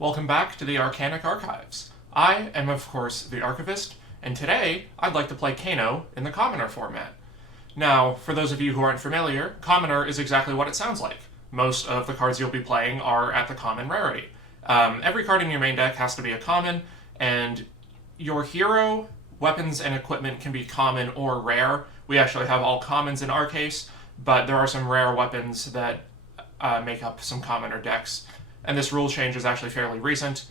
Welcome back to the Arcanic Archives. I am, of course, the Archivist, and today I'd like to play Kano in the Commoner format. Now, for those of you who aren't familiar, Commoner is exactly what it sounds like. Most of the cards you'll be playing are at the common rarity. Every card in your main deck has to be a common, and your hero, weapons, and equipment can be common or rare. We actually have all commons in our case, but there are some rare weapons that make up some commoner decks. And this rule change is actually fairly recent,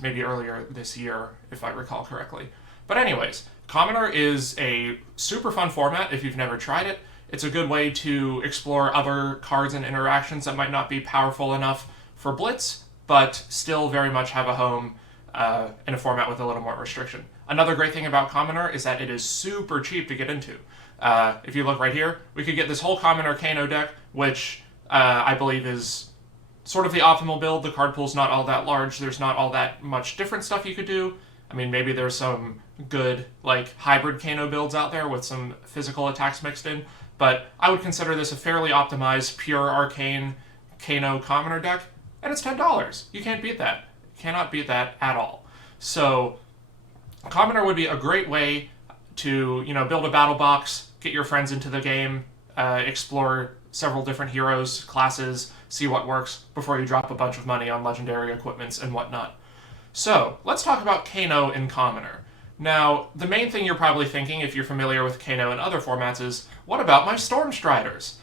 maybe earlier this year, if I recall correctly. But anyways, Commoner is a super fun format if you've never tried it. It's a good way to explore other cards and interactions that might not be powerful enough for Blitz, but still very much have a home in a format with a little more restriction. Another great thing about Commoner is that it is super cheap to get into. If you look right here, we could get this whole Commoner Kano deck, which I believe is sort of the optimal build. The card pool's not all that large. There's not all that much different stuff you could do. I mean, maybe there's some good, like, hybrid Kano builds out there with some physical attacks mixed in, but I would consider this a fairly optimized, pure arcane Kano Commoner deck, and it's $10. You can't beat that. Cannot beat that at all. So, Commoner would be a great way to, build a battle box, get your friends into the game, explore several different heroes, classes, see what works before you drop a bunch of money on legendary equipments and whatnot. So, let's talk about Kano in Commoner. Now, the main thing you're probably thinking, if you're familiar with Kano in other formats, is, what about my Stormstriders?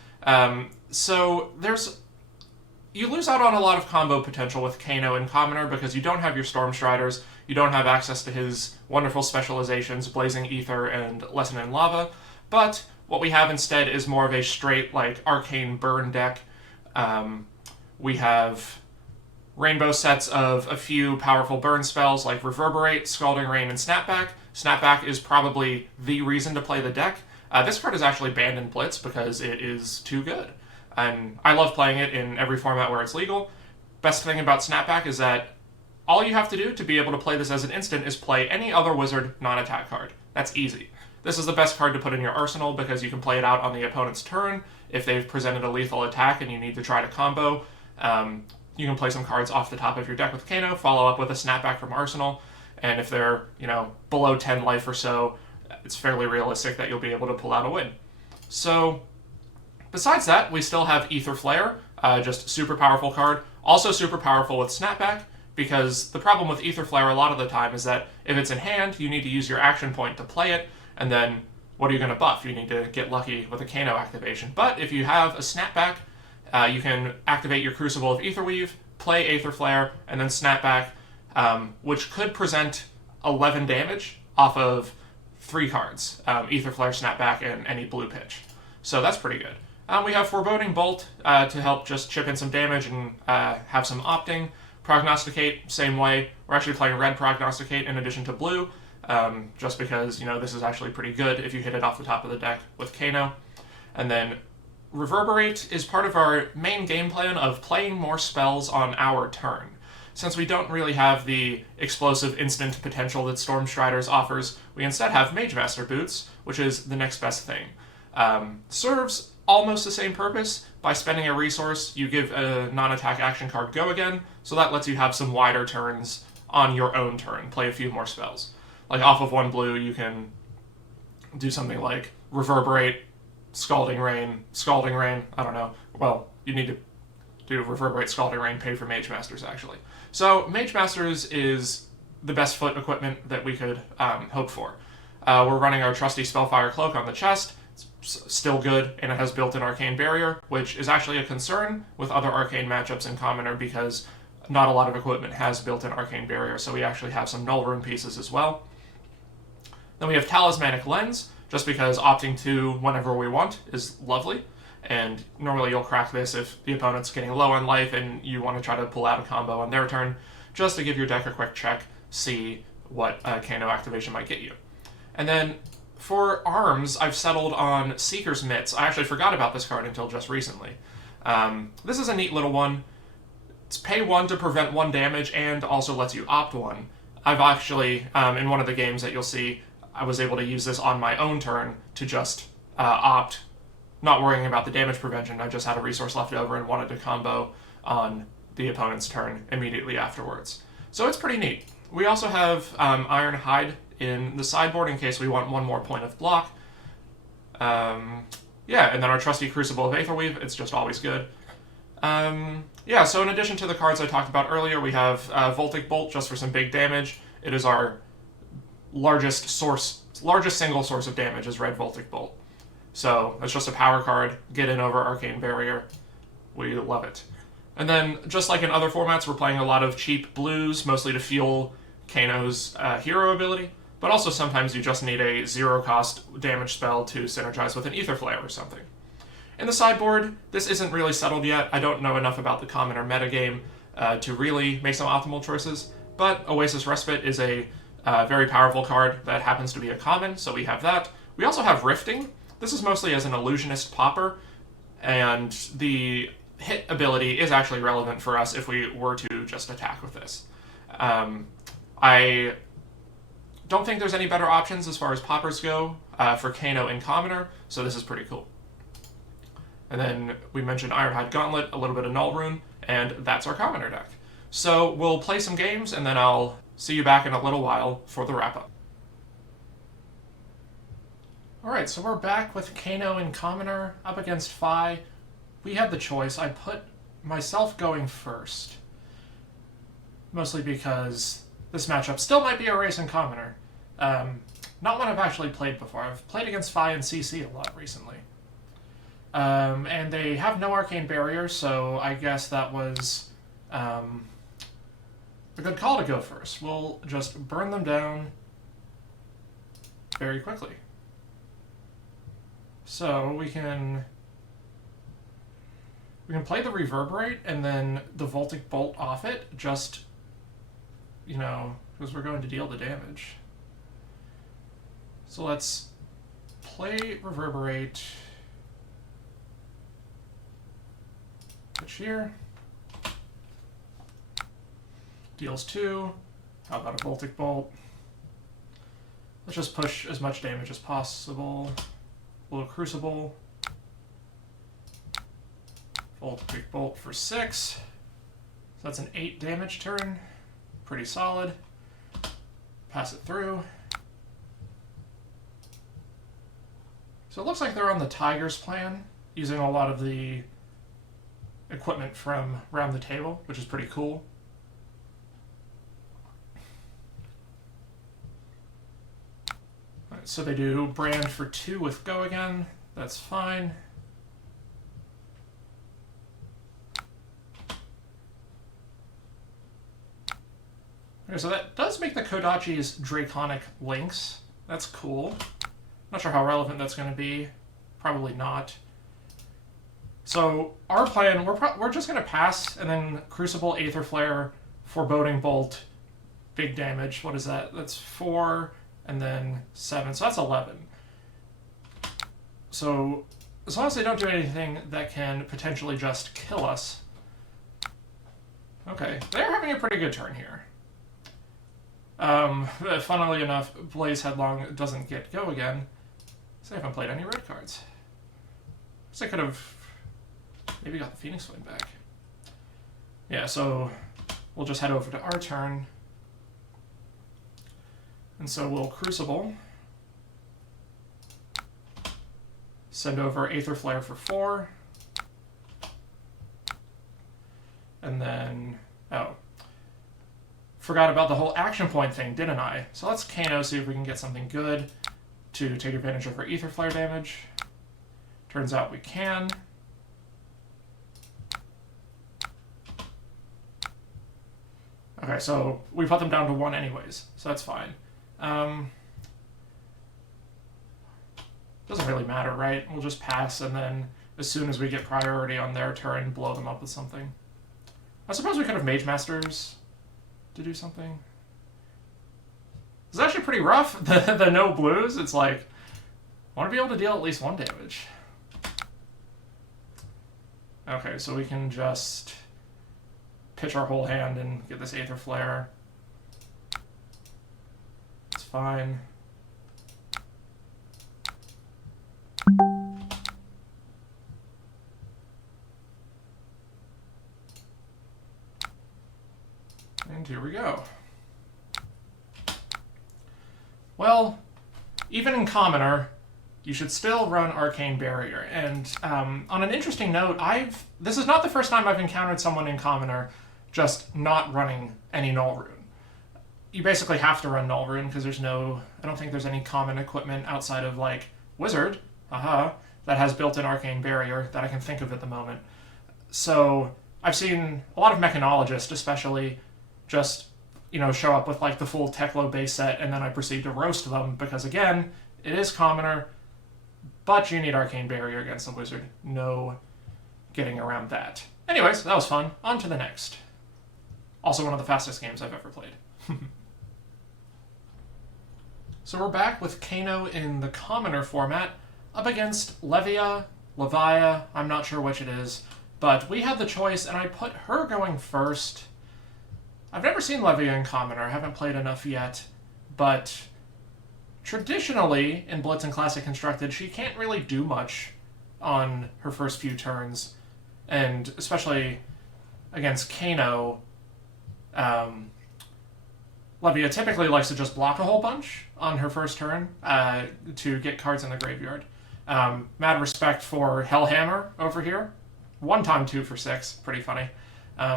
You lose out on a lot of combo potential with Kano in Commoner because you don't have your Stormstriders, you don't have access to his wonderful specializations, Blazing Ether and Lesson in Lava, but what we have instead is more of a straight, arcane burn deck. We have rainbow sets of a few powerful burn spells like Reverberate, Scalding Rain, and Snapback. Snapback is probably the reason to play the deck. This card is actually banned in Blitz because it is too good. And I love playing it in every format where it's legal. Best thing about Snapback is that all you have to do to be able to play this as an instant is play any other wizard non-attack card. That's easy. This is the best card to put in your arsenal because you can play it out on the opponent's turn. If they've presented a lethal attack and you need to try to combo, you can play some cards off the top of your deck with Kano, follow up with a Snapback from Arsenal, and if they're, below 10 life or so, it's fairly realistic that you'll be able to pull out a win. So, besides that, we still have Ether Flare, just super powerful card. Also super powerful with Snapback, because the problem with Ether Flare a lot of the time is that if it's in hand, you need to use your action point to play it, and then what are you going to buff? You need to get lucky with a Kano activation. But if you have a Snapback, you can activate your Crucible of Aetherweave, play Aether Flare, and then Snapback, which could present 11 damage off of 3 cards, Aether Flare, Snapback, and any blue pitch. So that's pretty good. We have Foreboding Bolt to help just chip in some damage and have some opting. Prognosticate, same way. We're actually playing red Prognosticate in addition to blue, just because, this is actually pretty good if you hit it off the top of the deck with Kano. And then Reverberate is part of our main game plan of playing more spells on our turn. Since we don't really have the explosive instant potential that Stormstriders offers, we instead have Mage Master Boots, which is the next best thing. Serves almost the same purpose. By spending a resource, you give a non-attack action card Go Again, so that lets you have some wider turns on your own turn, play a few more spells. Like off of 1 blue, you can do something like Reverberate, Scalding Rain, I don't know. Well, you need to do Reverberate, Scalding Rain, pay for Mage Masters, actually. So, Mage Masters is the best foot equipment that we could hope for. We're running our trusty Spellfire Cloak on the chest. It's still good, and it has built-in Arcane Barrier, which is actually a concern with other Arcane matchups in Commoner because not a lot of equipment has built-in Arcane Barrier, so we actually have some Null Rune pieces as well. Then we have Talismanic Lens, just because opting to whenever we want is lovely, and normally you'll crack this if the opponent's getting low on life and you want to try to pull out a combo on their turn, just to give your deck a quick check, see what Kano activation might get you. And then for arms, I've settled on Seeker's Mitts. I actually forgot about this card until just recently. This is a neat little one. It's pay 1 to prevent 1 damage and also lets you opt 1. I've actually, in one of the games that you'll see, I was able to use this on my own turn to just opt, not worrying about the damage prevention. I just had a resource left over and wanted to combo on the opponent's turn immediately afterwards. So it's pretty neat. We also have Iron Hide in the sideboard in case we want one more point of block. Yeah, and then our trusty Crucible of Aetherweave, it's just always good. Yeah, so in addition to the cards I talked about earlier, we have Voltic Bolt just for some big damage. It is our largest single source of damage is Red Voltic Bolt. So that's just a power card, get in over Arcane Barrier. We love it. And then, just like in other formats, we're playing a lot of cheap blues, mostly to fuel Kano's hero ability, but also sometimes you just need a zero-cost damage spell to synergize with an Aether Flare or something. In the sideboard, this isn't really settled yet. I don't know enough about the common or metagame to really make some optimal choices, but Oasis Respite is a very powerful card that happens to be a common, so we have that. We also have Rifting. This is mostly as an illusionist popper, and the hit ability is actually relevant for us if we were to just attack with this. I don't think there's any better options as far as poppers go for Kano and Commoner, so this is pretty cool. And then we mentioned Ironhide Gauntlet, a little bit of Null Rune, and that's our Commoner deck. So we'll play some games, and then I'll see you back in a little while for the wrap-up. Alright, so we're back with Kano and Commoner up against Phi. We had the choice. I put myself going first, mostly because this matchup still might be a race in Commoner. Not one I've actually played before. I've played against Phi and CC a lot recently. And they have no Arcane Barrier, so I guess that was a good call to go first. We'll just burn them down very quickly. So we can play the Reverberate and then the Voltic Bolt off it, just, you know, because we're going to deal the damage. So let's play Reverberate. Pitch here. Deals 2. How about a Voltic Bolt? Let's just push as much damage as possible. A little Crucible. Voltic Bolt for 6. So that's an 8 damage turn. Pretty solid. Pass it through. So it looks like they're on the Tiger's plan, using a lot of the equipment from around the table, which is pretty cool. Right, so they do Brand for 2 with Go again. That's fine. Okay, so that does make the Kodachi's Draconic Links. That's cool. Not sure how relevant that's going to be. Probably not. So our plan, we're just going to pass, and then Crucible, Aether Flare, Foreboding Bolt, big damage. What is that? That's 4, and then 7. So that's 11. So as long as they don't do anything that can potentially just kill us. Okay, they're having a pretty good turn here. Funnily enough, Blaze Headlong doesn't get Go again, so I haven't played any red cards. So I could have maybe got the Phoenix Flame back. Yeah, so we'll just head over to our turn. And so we'll Crucible. Send over Aether Flare for 4. And then, forgot about the whole action point thing, didn't I? So let's Kano, see if we can get something good to take advantage of our Aether Flare damage. Turns out we can. Okay, so we put them down to 1 anyways, so that's fine. Doesn't really matter, right? We'll just pass, and then as soon as we get priority on their turn, blow them up with something. I suppose we could have Mage Masters to do something. It's actually pretty rough, the no blues. It's like, I want to be able to deal at least 1 damage. Okay, so we can just pitch our whole hand and get this Aether Flare. It's fine. And here we go. Well, even in Commoner, you should still run Arcane Barrier. And on an interesting note, this is not the first time I've encountered someone in Commoner just not running any Null Rune. You basically have to run Null Rune because I don't think there's any common equipment outside of, like, Wizard, that has built-in Arcane Barrier that I can think of at the moment. So I've seen a lot of Mechanologists, especially, just, show up with, like, the full Teklo base set, and then I proceed to roast them because, again, it is Commoner, but you need Arcane Barrier against the Wizard. No getting around that. Anyways, that was fun. On to the next. Also one of the fastest games I've ever played. So we're back with Kano in the Commoner format, up against Levia, I'm not sure which it is, but we had the choice, and I put her going first. I've never seen Levia in Commoner, I haven't played enough yet, but traditionally, in Blitz and Classic Constructed, she can't really do much on her first few turns, and especially against Kano, Levia typically likes to just block a whole bunch on her first turn to get cards in the graveyard. Mad respect for Hellhammer over here. 1x2 for 6, pretty funny.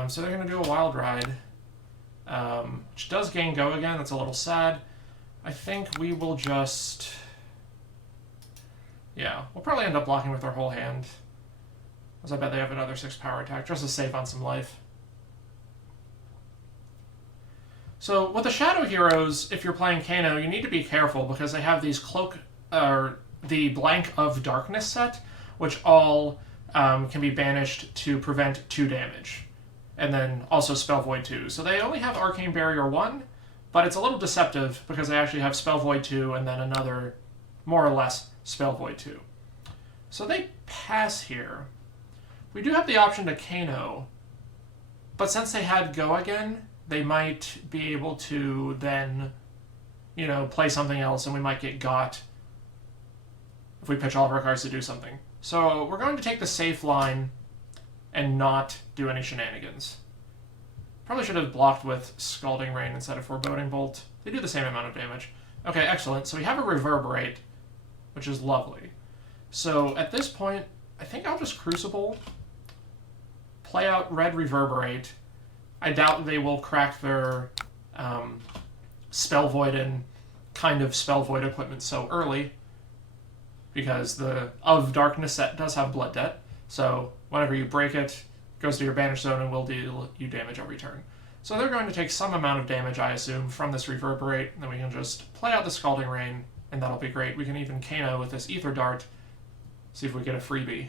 So they're going to do a Wild Ride, which does gain Go again, that's a little sad. I think we will just... Yeah, we'll probably end up blocking with our whole hand, as I bet they have another 6 power attack, just to save on some life. So with the Shadow Heroes, if you're playing Kano, you need to be careful because they have these the Blank of Darkness set, which all can be banished to prevent 2 damage, and then also Spell Void 2. So they only have Arcane Barrier 1, but it's a little deceptive because they actually have Spell Void 2 and then another, more or less, Spell Void 2. So they pass here. We do have the option to Kano, but since they had Go again, they might be able to then, play something else, and we might get got if we pitch all of our cards to do something. So we're going to take the safe line and not do any shenanigans. Probably should have blocked with Scalding Rain instead of Foreboding Bolt. They do the same amount of damage. Okay, excellent. So we have a Reverberate, which is lovely. So at this point, I think I'll just Crucible, play out red Reverberate. I doubt they will crack their Spell Void and kind of Spell Void equipment so early, because the Of Darkness set does have Blood Debt, so whenever you break it, it goes to your Banish Zone and will deal you damage every turn. So they're going to take some amount of damage, I assume, from this Reverberate, and then we can just play out the Scalding Rain, and that'll be great. We can even Kano with this Ether Dart, see if we get a freebie.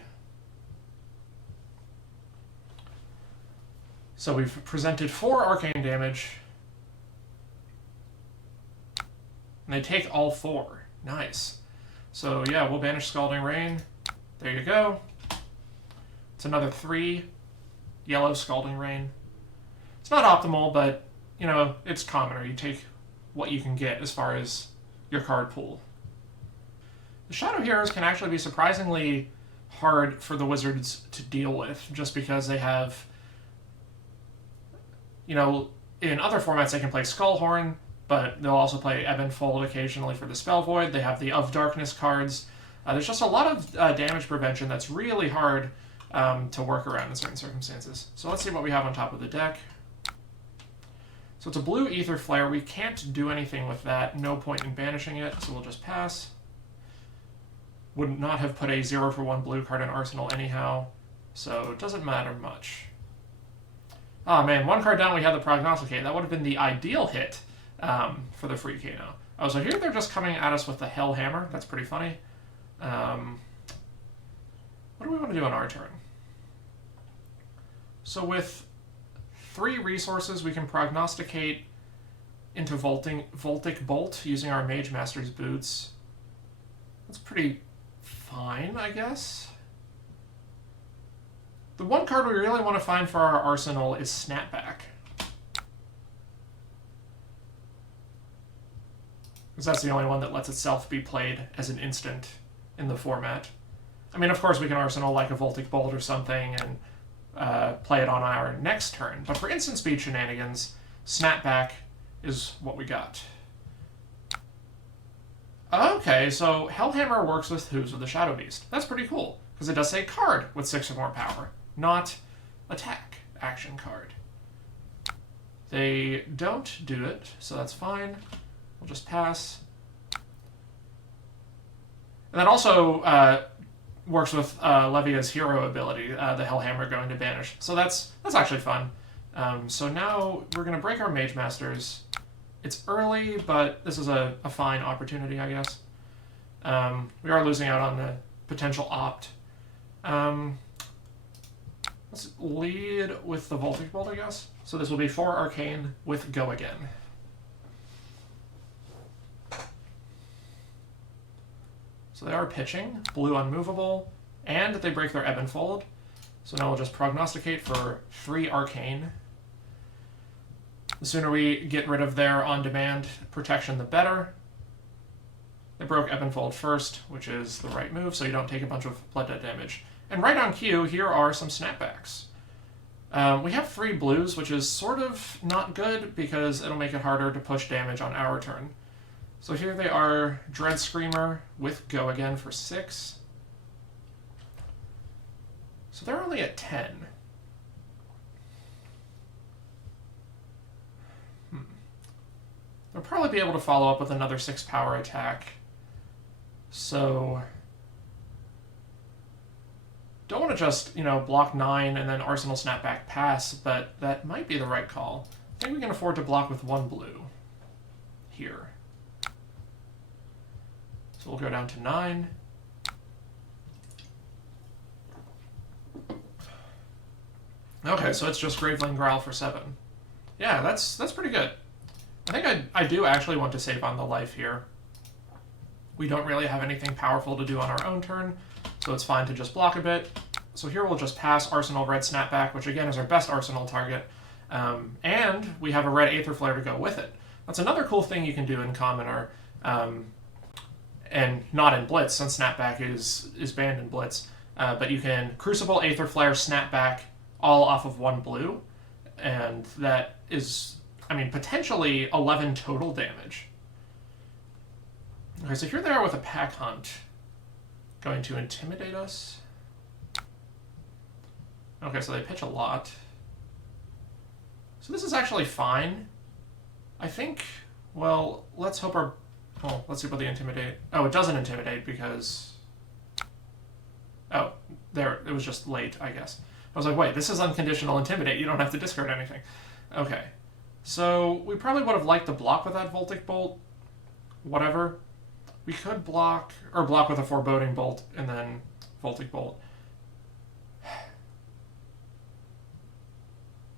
So we've presented 4 arcane damage, and they take all 4. Nice. So yeah, we'll banish Scalding Rain. There you go. It's another 3 yellow Scalding Rain. It's not optimal, but, it's Commoner. You take what you can get as far as your card pool. The Shadow Heroes can actually be surprisingly hard for the Wizards to deal with, just because they have... in other formats they can play Skullhorn, but they'll also play Ebb and Fold occasionally for the Spell Void. They have the Of Darkness cards. There's just a lot of damage prevention that's really hard to work around in certain circumstances. So let's see what we have on top of the deck. So it's a blue Ether Flare. We can't do anything with that. No point in banishing it, so we'll just pass. Would not have put a 0-for-1 blue card in Arsenal anyhow, so it doesn't matter much. Oh man, 1 card down we had the Prognosticate. That would have been the ideal hit for the free Kano. Oh, so here they're just coming at us with the Hellhammer. That's pretty funny. What do we want to do on our turn? So with 3 resources, we can Prognosticate into Voltic Bolt using our Mage Master's Boots. That's pretty fine, I guess. The one card we really want to find for our arsenal is Snapback, because that's the only one that lets itself be played as an instant in the format. I mean, of course, we can arsenal like a Voltic Bolt or something and play it on our next turn, but for instant speed shenanigans, Snapback is what we got. Okay, so Hellhammer works with Hooves of the Shadow Beast. That's pretty cool, because it does say card with 6 or more power, not attack action card. They don't do it, so that's fine. We'll just pass. And that also works with Levia's hero ability, the Hellhammer going to banish. So that's actually fun. So now we're going to break our Mage Masters. It's early, but this is a fine opportunity, I guess. We are losing out on the potential opt. Let's lead with the Voltage Bolt, I guess. So this will be 4 Arcane with Go Again. So they are pitching, blue unmovable, and they break their Ebb and Fold. So now we'll just prognosticate for 3 Arcane. The sooner we get rid of their on-demand protection, the better. They broke Ebb and Fold first, which is the right move, so you don't take a bunch of blood debt damage. And right on cue, here are some snapbacks. We have 3 blues, which is sort of not good, because it'll make it harder to push damage on our turn. So here they are, Dread Screamer with Go Again for 6. So they're only at 10. They'll probably be able to follow up with another 6 power attack. So don't want to just, block 9 and then Arsenal Snapback pass, but that might be the right call. I think we can afford to block with 1 blue here. So we'll go down to 9. Okay, so it's just Graveling Growl for 7. Yeah, that's pretty good. I think I do actually want to save on the life here. We don't really have anything powerful to do on our own turn, so it's fine to just block a bit. So here we'll just pass Arsenal Red Snapback, which again is our best Arsenal target, and we have a Red Aether Flare to go with it. That's another cool thing you can do in Commoner, and not in Blitz, since Snapback is banned in Blitz, but you can Crucible, Aether Flare, Snapback, all off of 1 blue, and that is, potentially 11 total damage. Okay, so here they are with a Pack Hunt. Going to intimidate us. Okay, so they pitch a lot. So this is actually fine. I think, well, let's hope our... Well, let's see about the intimidate. Oh, it doesn't intimidate because... Oh, there, it was just late, I guess. I was like, wait, this is unconditional intimidate. You don't have to discard anything. Okay. So we probably would have liked to block with that Voltic Bolt. Whatever. We could block with a Foreboding Bolt and then Voltic Bolt.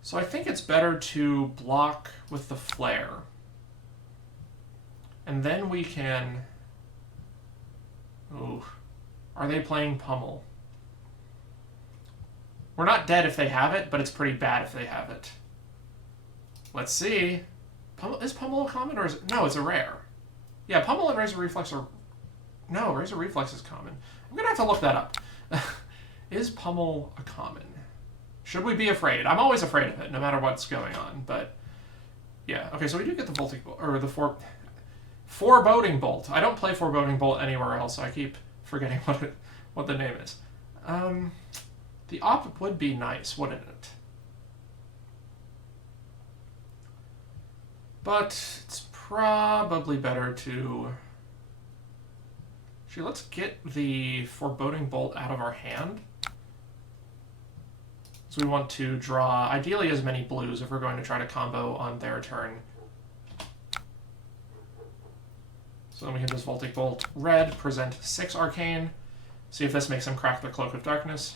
So I think it's better to block with the Flare. And then we can... Ooh. Are they playing Pummel? We're not dead if they have it, but it's pretty bad if they have it. Let's see. Is Pummel a common or is it... No, it's a rare. Yeah, Pummel and Razor Reflex are... No, Razor Reflex is common. I'm going to have to look that up. Is Pummel a common? Should we be afraid? I'm always afraid of it, no matter what's going on, but... Yeah, okay, so we do get the Voltic Bolt, or the Foreboding Bolt. I don't play Foreboding Bolt anywhere else, so I keep forgetting what the name is. The op would be nice, wouldn't it? But it's probably better to... Actually, let's get the Foreboding Bolt out of our hand. So we want to draw, ideally, as many blues if we're going to try to combo on their turn. So then we can just Voltic Bolt red, present 6 Arcane. See if this makes them crack the Cloak of Darkness.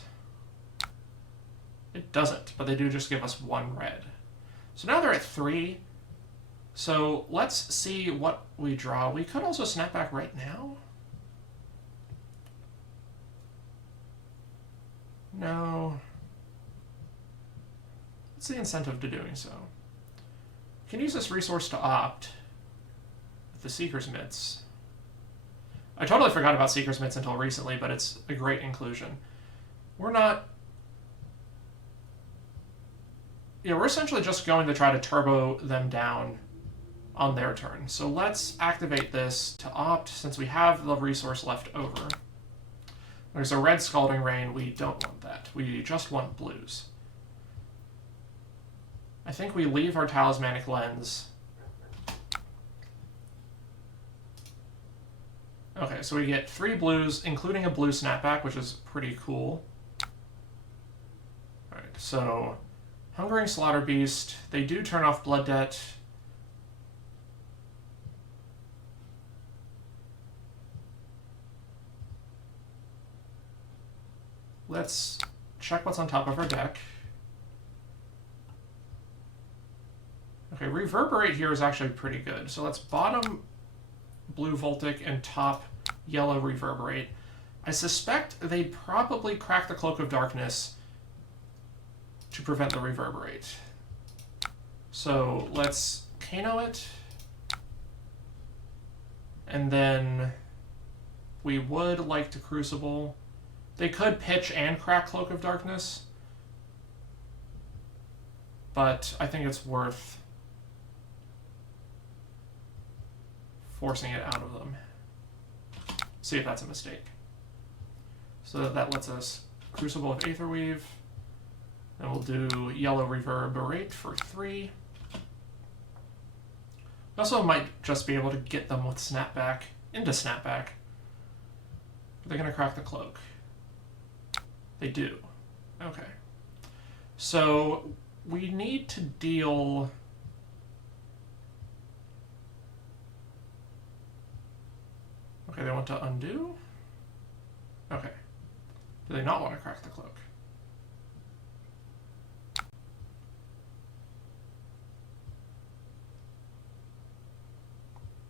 It doesn't, but they do just give us 1 red. So now they're at 3. So let's see what we draw. We could also snap back right now. No. What's the incentive to doing so? We can use this resource to opt with the Seeker's Mitts. I totally forgot about Seeker's Mitts until recently, but it's a great inclusion. We're not... yeah, we're essentially just going to try to turbo them down on their turn. So let's activate this to opt, since we have the resource left over. Okay, so red Scalding Rain, we don't want that. We just want blues. I think we leave our Talismanic Lens. Okay, so we get 3 blues, including a blue Snapback, which is pretty cool. Alright, so Hungering Slaughter Beast. They do turn off Blood Debt. Let's check what's on top of our deck. Okay, Reverberate here is actually pretty good. So let's bottom blue Voltic and top yellow Reverberate. I suspect they'd probably crack the Cloak of Darkness to prevent the Reverberate. So let's Kano it. And then we would like to Crucible. They could pitch and crack Cloak of Darkness, but I think it's worth forcing it out of them. See if that's a mistake. So that lets us Crucible of Aetherweave, and we'll do yellow Reverberate for 3. We also might just be able to get them with Snapback into Snapback. They're going to crack the Cloak. They do. Okay. So we need to deal... Okay, they want to undo? Okay. Do they not want to crack the Cloak?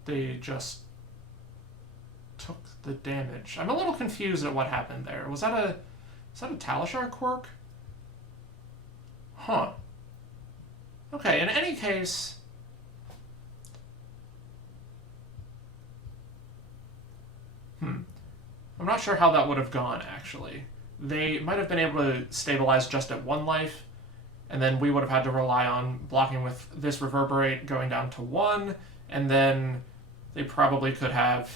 They just took the damage. I'm a little confused at what happened there. Was that a Talishar quirk? Huh. Okay, in any case... I'm not sure how that would have gone, actually. They might have been able to stabilize just at 1 life, and then we would have had to rely on blocking with this Reverberate going down to 1, and then they probably could have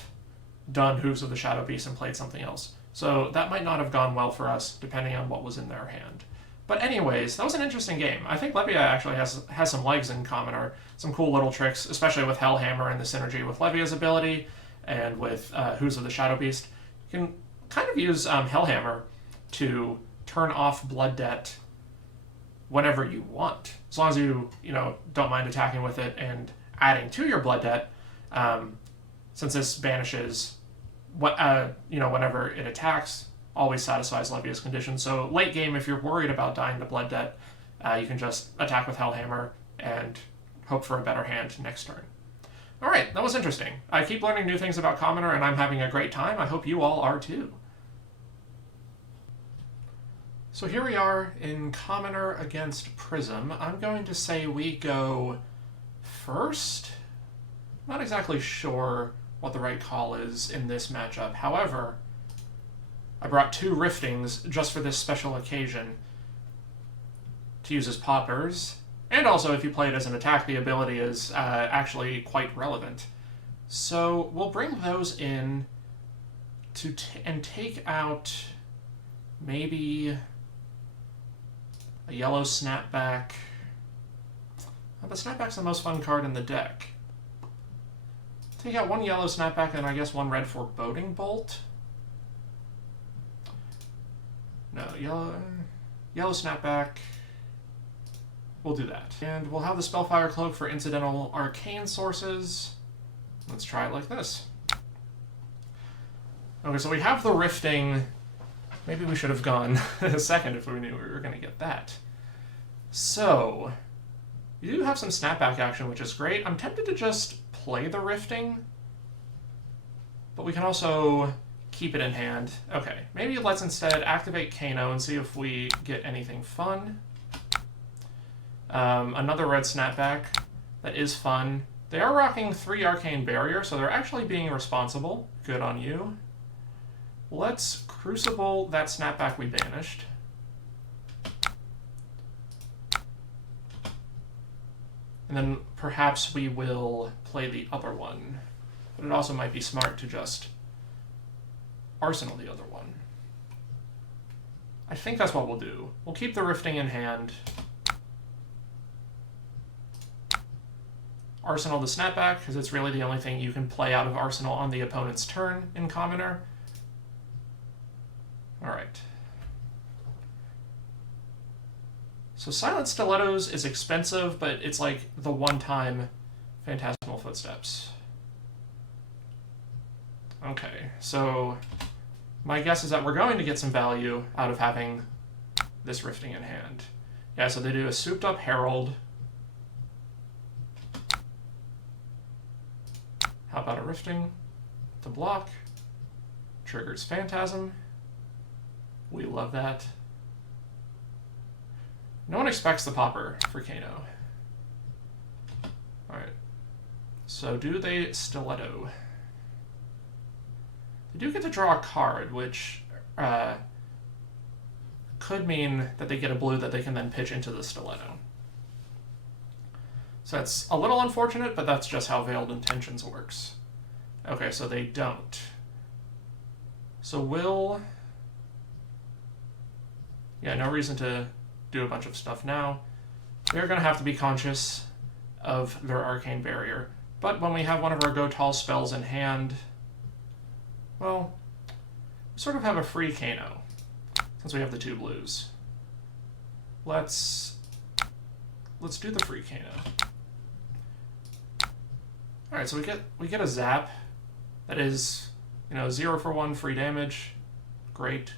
done Hooves of the Shadow Beast and played something else. So that might not have gone well for us, depending on what was in their hand. But anyways, that was an interesting game. I think Levia actually has some legs in Commoner, some cool little tricks, especially with Hellhammer and the synergy with Levia's ability, and with Hooves of the Shadow Beast. You can kind of use Hellhammer to turn off Blood Debt whenever you want, as long as you don't mind attacking with it and adding to your Blood Debt, since this banishes whenever it attacks, always satisfies Levia's condition. So late game, if you're worried about dying to Blood Debt, you can just attack with Hellhammer and hope for a better hand next turn. Alright, that was interesting. I keep learning new things about Commoner, and I'm having a great time. I hope you all are too. So here we are in Commoner against Prism. I'm going to say we go first. Not exactly sure what the right call is in this matchup. However, I brought 2 Riftings just for this special occasion to use as poppers. And also, if you play it as an attack, the ability is actually quite relevant. So we'll bring those in to and take out maybe a yellow Snapback. The Snapback's the most fun card in the deck. Take out 1 yellow Snapback and I guess 1 red Foreboding Bolt. No, yellow Snapback. We'll do that. And we'll have the Spellfire Cloak for incidental arcane sources. Let's try it like this. Okay, so we have the Rifting. Maybe we should have gone a second if we knew we were going to get that. So, you do have some Snapback action, which is great. I'm tempted to just play the Rifting, but we can also keep it in hand. Okay, maybe let's instead activate Kano and see if we get anything fun. Another red Snapback. That is fun. They are rocking 3 Arcane Barrier, so they're actually being responsible. Good on you. Let's Crucible that Snapback we banished. And then perhaps we will play the other one. But it also might be smart to just arsenal the other one. I think that's what we'll do. We'll keep the Rifting in hand. Arsenal the Snapback, because it's really the only thing you can play out of Arsenal on the opponent's turn in Commoner. Alright. So Silent Stilettos is expensive, but it's like the one-time Phantasmal Footsteps. Okay, so my guess is that we're going to get some value out of having this Rifting in hand. Yeah, so they do a souped-up Herald. How about a Rifting to block? Triggers Phantasm. We love that. No one expects the popper for Kano. Alright. So do they Stiletto? They do get to draw a card, which could mean that they get a blue that they can then pitch into the Stiletto. So that's a little unfortunate, but that's just how Veiled Intentions works. Okay, so they don't. So we'll... Yeah, no reason to do a bunch of stuff now. We're going to have to be conscious of their Arcane Barrier. But when we have one of our Go Tall spells in hand, well, we sort of have a free Kano, since we have the two blues. Let's do the free Kano. Alright, so we get a zap that is, 0 for 1 free damage. Great.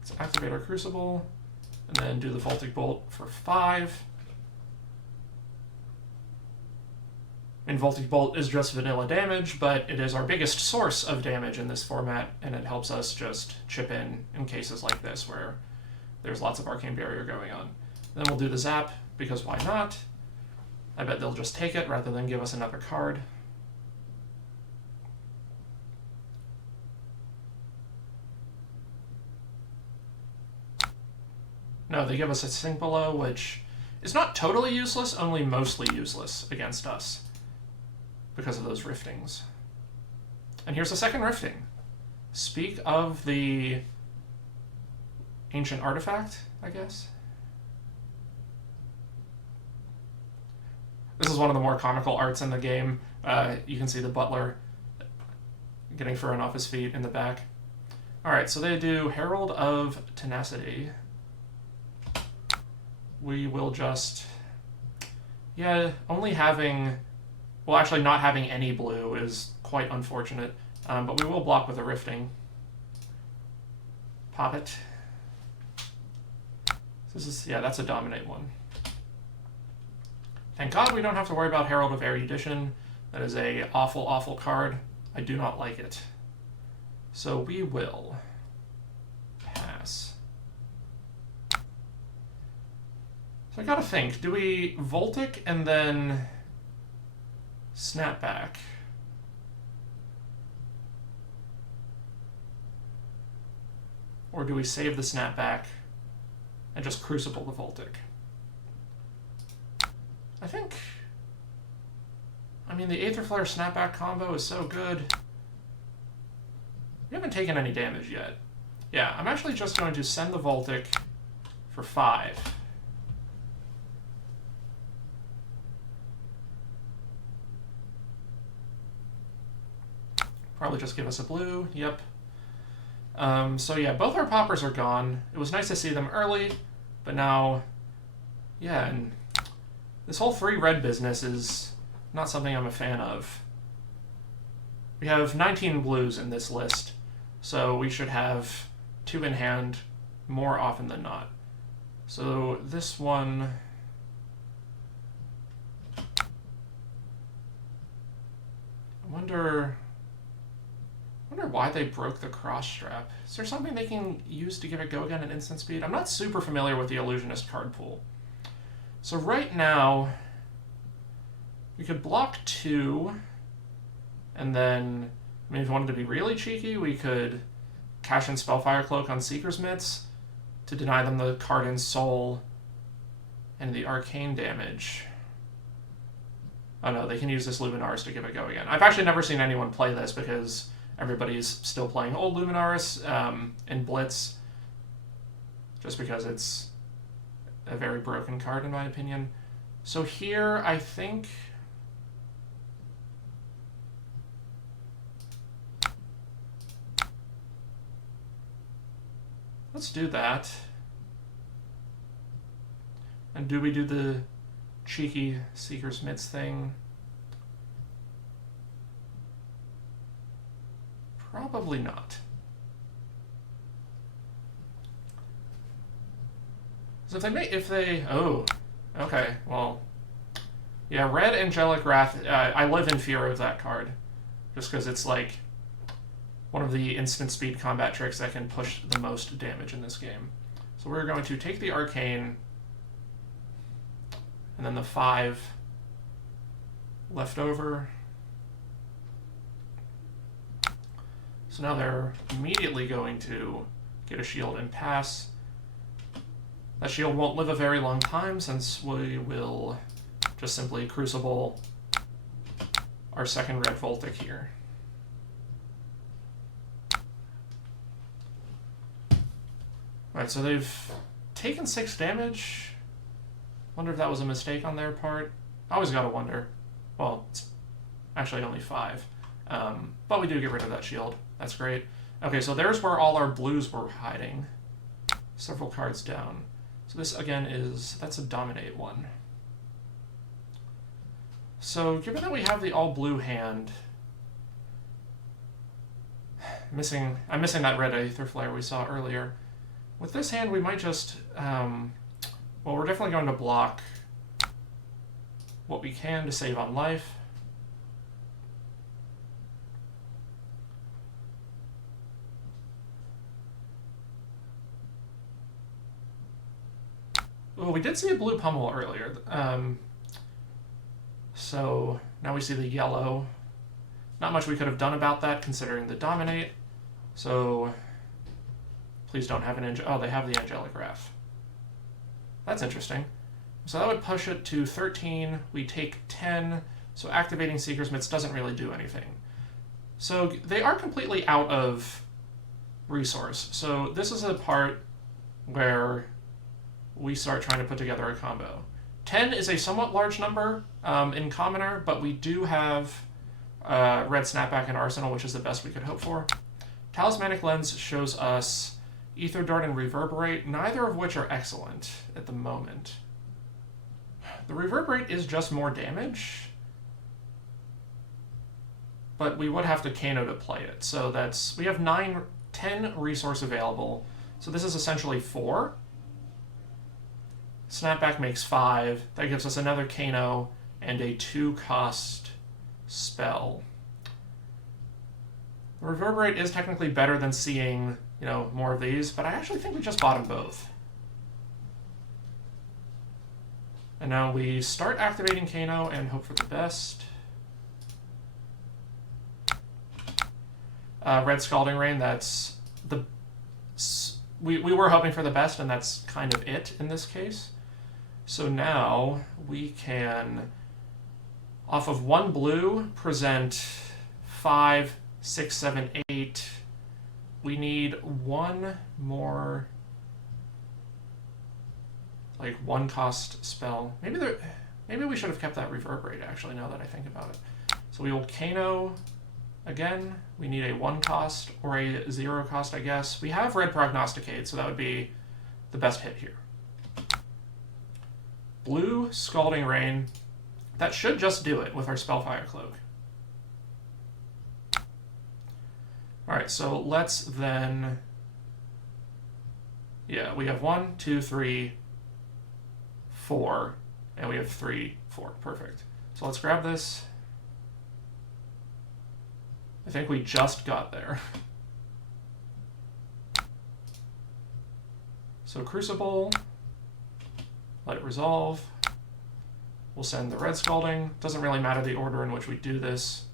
Let's activate our Crucible, and then do the Voltic Bolt for 5. And Voltic Bolt is just vanilla damage, but it is our biggest source of damage in this format, and it helps us just chip in cases like this, where there's lots of Arcane Barrier going on. Then we'll do the zap, because why not? I bet they'll just take it rather than give us another card. No, they give us a Sink Below, which is not totally useless, only mostly useless against us because of those Riftings. And here's a second Rifting. Speak of the Ancient Artifact, I guess. This is one of the more comical arts in the game. You can see the butler getting thrown off his feet in the back. Alright, so they do Herald of Tenacity. We will just... Yeah, only having... Well, actually not having any blue is quite unfortunate. But we will block with a Rifting. Pop it. This is... Yeah, that's a Dominate one. Thank God we don't have to worry about Herald of Erudition. That is a awful, awful card. I do not like it. So we will pass. So I gotta think, do we Voltic and then Snapback? Or do we save the Snapback and just Crucible the Voltic? I think... I mean, the Aether Flare Snapback combo is so good. We haven't taken any damage yet. Yeah, I'm actually just going to send the Voltic for 5. Probably just give us a blue, yep. So yeah, both our poppers are gone. It was nice to see them early, but now... Yeah, and... This whole 3 red business is not something I'm a fan of. We have 19 blues in this list, so we should have 2 in hand more often than not. So this one... I wonder why they broke the cross strap. Is there something they can use to give it go again at instant speed? I'm not super familiar with the Illusionist card pool. So right now, we could block 2, and then, I mean, if we wanted to be really cheeky, we could cash in Spellfire Cloak on Seeker's Mitts to deny them the card in Soul, And the arcane damage. Oh no, they can use this Luminaris to give it a go again. I've actually never seen anyone play this because everybody's still playing old Luminaris in Blitz, just because it's a very broken card in my opinion. So here, I think... let's do that. And do we do the cheeky Seeker's Mitts thing? Probably not. So if they, oh, okay, well, yeah, red Angelic Wrath, I live in fear of that card, just because it's like one of the instant speed combat tricks that can push the most damage in this game. So we're going to take the Arcane, and then the 5 left over. So now they're immediately going to get a shield and pass. That shield won't live a very long time since we will just simply Crucible our second red Voltic here. Alright, so they've taken 6 damage. Wonder if that was a mistake on their part. I always gotta wonder. Well, it's actually only 5. But we do get rid of that shield. That's great. Okay, so there's where all our blues were hiding. Several cards down. So this, again, that's a Dominate one. So, given that we have the all-blue hand... I'm missing that red Aether Flare we saw earlier. With this hand, we might just... well, we're definitely going to block what we can to save on life. Well, we did see a blue pummel earlier. So now we see the yellow. Not much we could have done about that considering the Dominate. So please don't have an oh, they have the Angelic Wrath. That's interesting. So that would push it to 13. We take 10. So activating Seeker's Mitts doesn't really do anything. So they are completely out of resource. So this is a part where we start trying to put together a combo. 10 is a somewhat large number in Commoner, but we do have red Snapback and Arsenal, which is the best we could hope for. Talismanic Lens shows us Ether Dart and Reverberate, neither of which are excellent at the moment. The Reverberate is just more damage, but we would have to Kano to play it. So we have 10 resource available. So this is essentially 4. Snapback makes 5. That gives us another Kano and a 2-cost spell. Reverberate is technically better than seeing, more of these, but I actually think we just bought them both. And now we start activating Kano and hope for the best. Red Scalding Rain, that's the... We were hoping for the best, and that's kind of it in this case. So now we can, off of 1 blue, present 5, 6, 7, 8. We need 1 more, 1-cost spell. Maybe we should have kept that Reverberate, actually, now that I think about it. So we will Kano again. We need a 1-cost or a 0-cost, I guess. We have red Prognosticate, so that would be the best hit here. Blue Scalding Rain. That should just do it with our Spellfire Cloak. Alright, so let's then... Yeah, we have 1, 2, 3, 4, and we have 3, 4. Perfect. So let's grab this. I think we just got there. So Crucible, let it resolve. We'll send the red Scalding. Doesn't really matter the order in which we do this.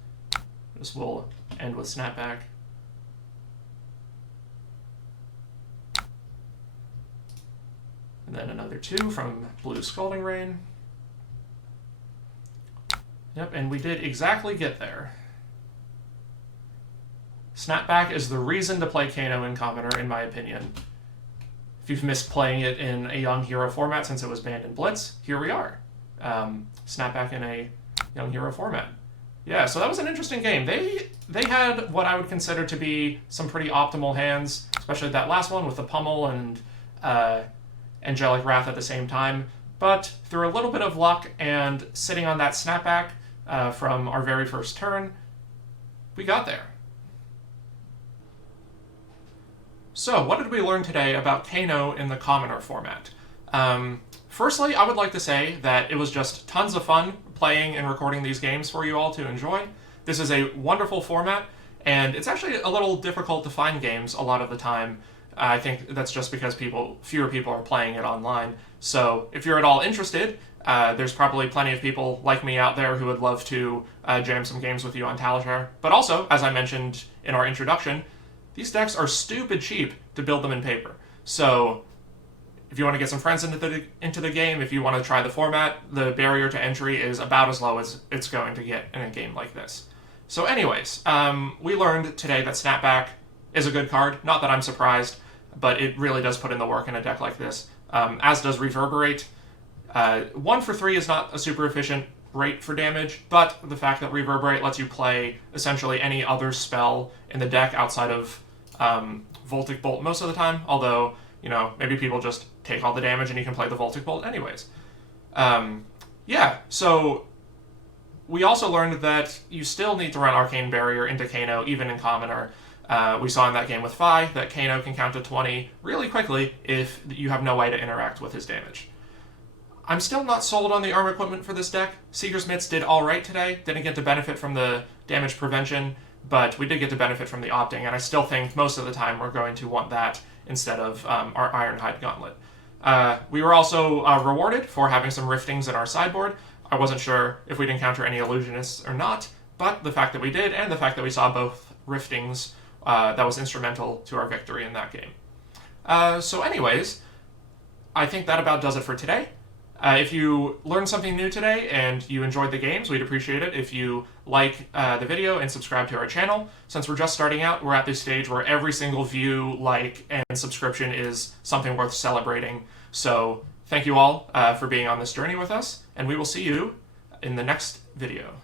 This will end with Snapback. And then another 2 from Blue Scalding Rain. Yep, and we did exactly get there. Snapback is the reason to play Kano in Commoner, in my opinion. If you've missed playing it in a Young Hero format since it was banned in Blitz, here we are. Snapback in a Young Hero format. Yeah, so that was an interesting game. They had what I would consider to be some pretty optimal hands, especially that last one with the Pummel and Angelic Wrath at the same time. But through a little bit of luck and sitting on that Snapback from our very first turn, we got there. So, what did we learn today about Kano in the Commoner format? Firstly, I would like to say that it was just tons of fun playing and recording these games for you all to enjoy. This is a wonderful format, and it's actually a little difficult to find games a lot of the time. I think that's just because fewer people are playing it online. So, if you're at all interested, there's probably plenty of people like me out there who would love to jam some games with you on Talishar. But also, as I mentioned in our introduction, these decks are stupid cheap to build them in paper. So, if you want to get some friends into the game, if you want to try the format, the barrier to entry is about as low as it's going to get in a game like this. So anyways, we learned today that Snapback is a good card. Not that I'm surprised, but it really does put in the work in a deck like this, as does Reverberate. 1 for 3 is not a super efficient rate for damage, but the fact that Reverberate lets you play essentially any other spell in the deck outside of Voltic Bolt most of the time, although, you know, maybe people just take all the damage and you can play the Voltic Bolt anyways. Yeah, so we also learned that you still need to run Arcane Barrier into Kano, even in Commoner. We saw in that game with Fi that Kano can count to 20 really quickly if you have no way to interact with his damage. I'm still not sold on the arm equipment for this deck. Seeker's Mitts did alright today, didn't get to benefit from the damage prevention, but we did get to benefit from the opting, and I still think most of the time we're going to want that instead of our Ironhide Gauntlet. We were also rewarded for having some riftings in our sideboard. I wasn't sure if we'd encounter any illusionists or not, but the fact that we did, and the fact that we saw both riftings, that was instrumental to our victory in that game. So anyways, I think that about does it for today. If you learned something new today and you enjoyed the games, we'd appreciate it if you like the video and subscribe to our channel. Since we're just starting out, we're at this stage where every single view, like, and subscription is something worth celebrating. So thank you all for being on this journey with us, and we will see you in the next video.